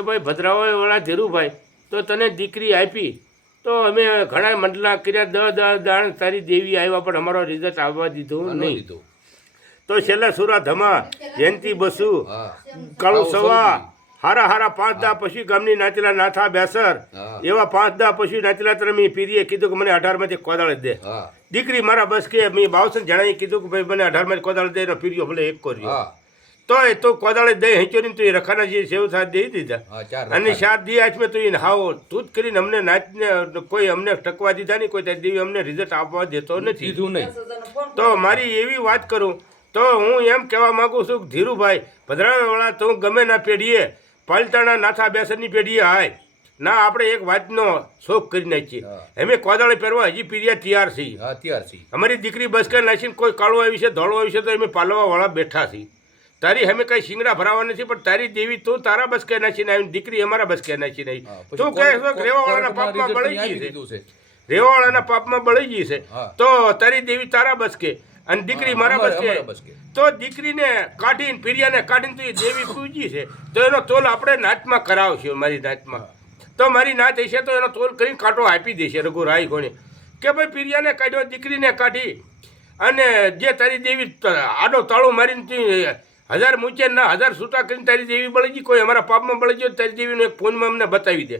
કે ભાઈ ભદ્રાવાળા ધીરુભાઈ તો તને દીકરી આપી તો અમે ઘણા મંડલા કર્યા 10 દાણ તારી દેવી આવ્યા પણ અમારો રિઝલ્ટ આવવા દીધું નહીં. તો છેલ્લા સુરા ધમા જયંતિ બસુ કાળુ સવા હારા હારા 5-10 પશુ ગામની નાચેલા નાથા બેસર એવા 5-10 પશુ નાચેલા તમે પીરીએ કીધું કે મને 18માંથી કોદાળ દે. દીકરી મારા બસ કે મેં 52 જણાએ કીધું કે ભાઈ મને 18માંથી કોદાળ દે. પીરીઓ ભલે એક કર્યો તો એ તો કોદાળે દઈ હેંચોરીને તો એ રખાના જે સેવ સાથ દઈ દીધા અને 7 દી આચમાં તો એ હાવ તું જ કરીને અમને નાચને કોઈ અમને ટકવા દીધા નહીં. કોઈ તારી દેવી અમને રિઝલ્ટ આપવા દેતો નથી. તો મારી એવી વાત કરું તો હું એમ કહેવા માગું છું કે ધીરુભાઈ ભદ્રાવાળા તો ગમે ના પેઢીએ પાલતાણા નાથા બેસરની પેઢીએ હાય ના આપણે એક વાતનો શોખ કરી નાખીએ. અમે કોદાળે પહેરવા હજી પીરિયા તૈયાર છીએ. અમારી દીકરી બસકા નાખીને કોઈ કાળો આવી છે ધોળો આવી છે તો અમે પાલવાવાળા બેઠા છીએ. તારી અમે કઈ શિંગડા ભરાવા નથી પણ તારી દેવી તું તારા બસકે નાખીને આવી દીકરી અમારા બસકે નાખીને આવી. તું કહે છો કે રેવાવાળાના પાપમાં બળી ગઈ છે, રેવાવાળાના પાપમાં બળી ગઈ છે તો તારી દેવી તારા બસકે અને દીકરી મારા બસકે. તો દીકરીને કાઢીને પીરિયાને કાઢીને તો એ દેવી પૂજી છે તો એનો તોલ આપણે નાચમાં કરાવશું. મારી નાચમાં તો મારી નાચ હશે તો એનો તોલ કરીને કાંટો આપી દેશે રઘુરાય કોને કે ભાઈ પીરિયાને કાઢ્યો દીકરીને કાઢી અને જે તારી દેવી આડો તાળું મારીને 1000 મૂચે ના 1000 છૂટા કરીને તારી દેવી બળી ગઈ. કોઈ અમારા પાપમાં બળી ગયો તારી દેવીનો એક ફોનમાં અમને બતાવી દે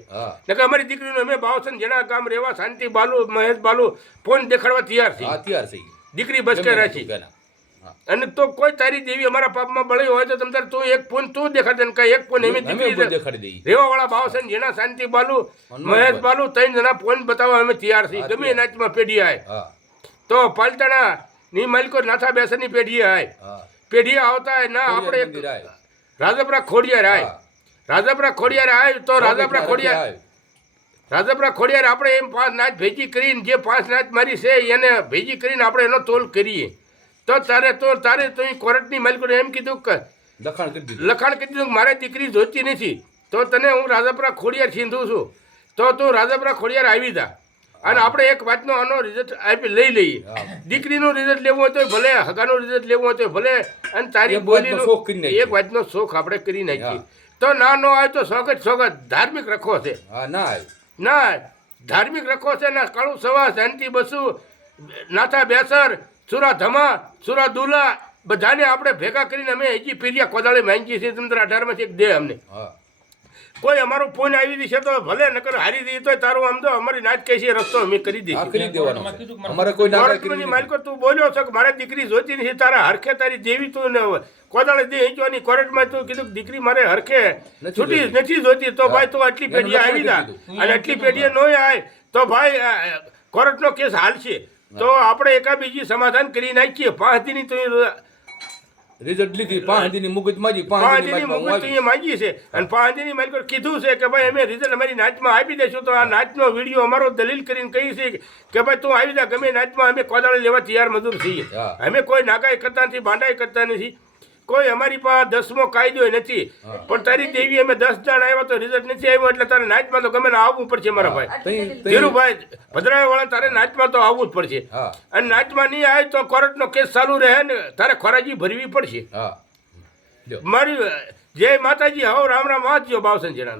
કે અમારી દીકરીનો અમે 52 જેના ગામ રહેવા શાંતિ બાલુ મહેશ બાલુ ફોન દેખાડવા તૈયાર છીએ. દીકરી બસકે રાખી અને તો કોઈ તારી દેવી અમારા પાપમાં બળી હોય તો તમ તાર તું એક ફોન તું દેખાડે ને કઈ એક ફોન એમ દીકરી રેવાવાળા 52 જેના શાંતિ બાલુ મહેશ બાલુ 3 જણા ફોન બતાવવા અમે તૈયાર છીએ. ગમે નાચમાં પેઢી આય તો પાલતાણા ની માલિકો નાથા બેસરની પેઢી આય પેઢી આવતા ના આપણે રાજપરા ખોડિયાર આય રાજપરા ખોડિયાર આય તો રાજપરા ખોડિયાર આપણે એમ 5 નાચ ભેગી કરીને જે 5 નાચ મારી છે એને ભેગી કરીને આપણે એનો તોલ કરીએ તો તારે તો કોર્ટની માલિકોને એમ કીધું કે લખાણ કરી દીધું મારે દીકરી જોતી નથી તો તને હું રાજપરા ખોડિયાર છીંધું છું તો તું રાજપરા ખોડિયાર આવી જા અને આપણે એક વાતનો આનો રિઝલ્ટ આપી લઈ લઈએ. દીકરીનું રિઝલ્ટ લેવું હોય તો ભલે, હગાનું રિઝલ્ટ લેવું હોય તો ભલે, અને તારી બોલીનું એક વાતનો શોખ આપણે કરી નાખીએ. તો ના નો આવે તો સ્વાગત ધાર્મિક રખો છે ના ધાર્મિક રખો છે ના કાળુ સવા શાંતિ બસુ નાથા બેસર સુરા ધમા સુરા દુલા બધાને આપણે ભેગા કરીને અમે હજી પીરિયા કોદાળે માંગીએ છીએ. તમે 18માંથી એક દે અમને. કોઈ અમારો ફોન આવી દીશે તો ભલે નકર હારી દઈએ તો તારું આમ તો અમારી નાચ કહે છે રસ્તો અમે કરી દઈએ. માલિકો તું બોલ્યો છો કે મારે દીકરી જોતી નથી તારા હરખે તારી દેવી તું કોદાળે દે હેંચવાની કોર્ટમાં તું કીધું દીકરી મારે હરખે છૂટી નથી જોતી તો ભાઈ તું આટલી પેઢીએ આવી જા અને આટલી પેઢીએ ન આવે તો ભાઈ કોર્ટનો કેસ હાલશે તો આપણે એકાબીજી સમાધાન કરી નાખીએ. 5 દીની તો રિઝલ્ટ લીધી 5 દીની મુગત માજી 5 દીની મુગત અહીંયા માંગી છે અને 5 દીની માલિકો કીધું છે કે ભાઈ અમે રિઝલ્ટ અમારી નાચમાં આપી દઈશું. તો આ નાચનો વિડીયો અમારો દલીલ કરીને કહી છે કે ભાઈ તું આવી જા ગમે નાચમાં અમે કોદાળે લેવા તૈયાર મજૂર છીએ. અમે કોઈ નાગાઈ કરતા નથી, બાંડાઈ કરતા નથી, કોઈ અમારી પાસે 10મો કાયદો નથી પણ તારી દેવી અમે 10 જણ આવ્યા તો રિઝલ્ટ નથી આવ્યો એટલે તારે નાચમાં તો ગમે આવવું પડશે. મારા ભાઈ ધીરુભાઈ ભદ્રાવાળા તારે નાચમાં તો આવવું જ પડશે અને નાચમાં નહીં આવે તો કોર્ટનો કેસ ચાલુ રહે ને તારે ખરાજી ભરવી પડશે. મારી જય માતાજી. હવ રામ રામ વાંચજો 52 જણા.